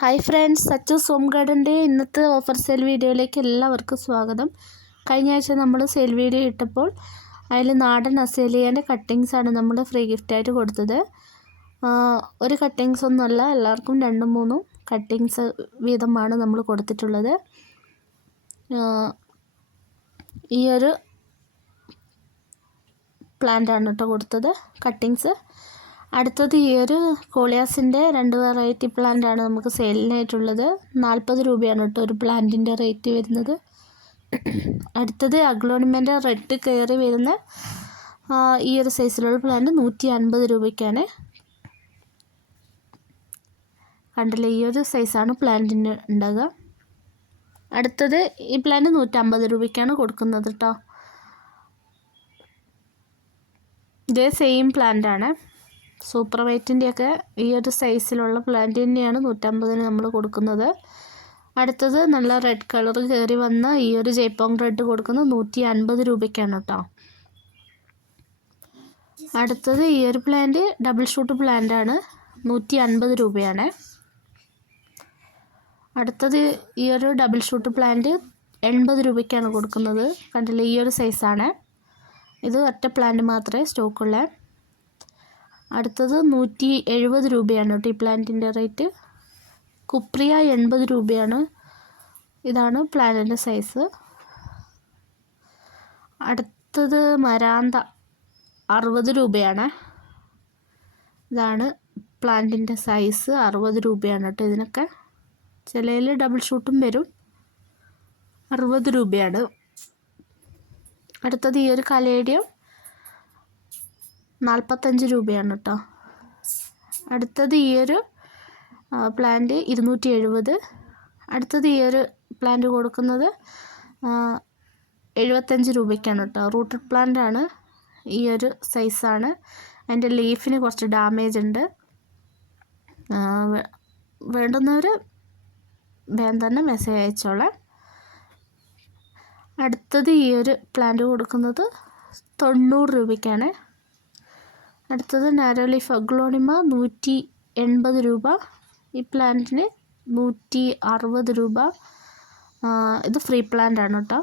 Hi friends, സച്ചൂസ് home ഗാർഡൻ്റെ ഇന്നത്തെ offer sale വീഡിയോയിലേക്ക് എല്ലാവർക്കും സ്വാഗതം. കഴിഞ്ഞ ആഴ്ച നമ്മൾ സെയിൽ വീഡിയോ ഇട്ടപ്പോൾ അതിൽ നാടൻ അസേലിയേൻ്റെ കട്ടിങ്സാണ് നമ്മൾ ഫ്രീ ഗിഫ്റ്റായിട്ട് കൊടുത്തത്. ഒരു കട്ടിങ്സ് ഒന്നുമല്ല, എല്ലാവർക്കും 2-3 കട്ടിങ്സ് വീതമാണ് നമ്മൾ കൊടുത്തിട്ടുള്ളത്. ഈ ഒരു പ്ലാന്റാണ് കേട്ടോ കൊടുത്തത് കട്ടിങ്സ്. അടുത്തത് ഈ ഒരു കോളിയാസിൻ്റെ 2 വെറൈറ്റി പ്ലാന്റാണ് നമുക്ക് സെയിലിനായിട്ടുള്ളത്. 40 രൂപയാണ് കേട്ടോ ഒരു പ്ലാന്റിൻ്റെ റേറ്റ് വരുന്നത്. അടുത്തത് അഗ്ലോണിമൻ്റെ റെഡ് കയറി വരുന്ന ഈ ഒരു സൈസിലുള്ള പ്ലാന്റ് 150 രൂപയ്ക്കാണ്. കണ്ടില്ലേ, ഈ ഒരു സൈസാണ് പ്ലാന്റിന് ഉണ്ടാകുക. അടുത്തത് ഈ പ്ലാന്റ് 150 രൂപയ്ക്കാണ് കൊടുക്കുന്നത് കേട്ടോ. ഇതേ സെയിം പ്ലാന്റാണ്. സൂപ്പർ വൈറ്റിൻ്റെയൊക്കെ ഈ ഒരു സൈസിലുള്ള പ്ലാന്റ് തന്നെയാണ് 150 നമ്മൾ കൊടുക്കുന്നത്. അടുത്തത് നല്ല റെഡ് കളർ കയറി വന്ന ഈ ഒരു ജയ്പോങ് റെഡ് കൊടുക്കുന്നത് 150 രൂപയ്ക്കാണ് കേട്ടോ. അടുത്തത് ഈ ഒരു പ്ലാന്റ് ഡബിൾ ഷൂട്ട് പ്ലാന്റാണ്, 150 രൂപയാണ്. അടുത്തത് ഈ ഒരു ഡബിൾ ഷൂട്ട് പ്ലാന്റ് 80 രൂപയ്ക്കാണ് കൊടുക്കുന്നത്. കണ്ടില്ലേ, ഈ ഒരു സൈസാണ്. ഇത് ഒറ്റ പ്ലാന്റ് മാത്രമേ സ്റ്റോക്കുള്ള. അടുത്തത് 170 രൂപയാണ് കേട്ടോ ഈ പ്ലാന്റിൻ്റെ റേറ്റ്. കുപ്രിയ 80 രൂപയാണ്. ഇതാണ് പ്ലാന്റിൻ്റെ സൈസ്. അടുത്തത് മരാന്ത 60 രൂപയാണ്. ഇതാണ് പ്ലാന്റിൻ്റെ സൈസ്, 60 രൂപയാണ് കേട്ടോ ഇതിനൊക്കെ. ചിലയിൽ ഡബിൾ ഷൂട്ടും വരും. 60 രൂപയാണ്. അടുത്തത് ഈ ഒരു കലേഡിയം 45 രൂപയാണ് കേട്ടോ. അടുത്തത് ഈ ഒരു പ്ലാന്റ് 270. അടുത്തത് ഈ ഒരു പ്ലാന്റ് കൊടുക്കുന്നത് 75 രൂപയ്ക്കാണ് കേട്ടോ. റൂട്ടഡ് പ്ലാന്റാണ്, ഈ ഒരു സൈസാണ്. അതിൻ്റെ ലീഫിന് കുറച്ച് ഡാമേജ് ഉണ്ട്. വേണ്ടുന്നവർ വേഗം തന്നെ മെസ്സേജ് അയച്ചോളാം. അടുത്തത് ഈ ഒരു പ്ലാന്റ് കൊടുക്കുന്നത് 90 രൂപയ്ക്കാണ്. അടുത്തത് നാരോ ലീഫ് അഗ്ലോണിമ 180 രൂപ. ഈ പ്ലാന്റിന് 160 രൂപ. ഇത് ഫ്രീ പ്ലാന്റ് ആണ് കേട്ടോ.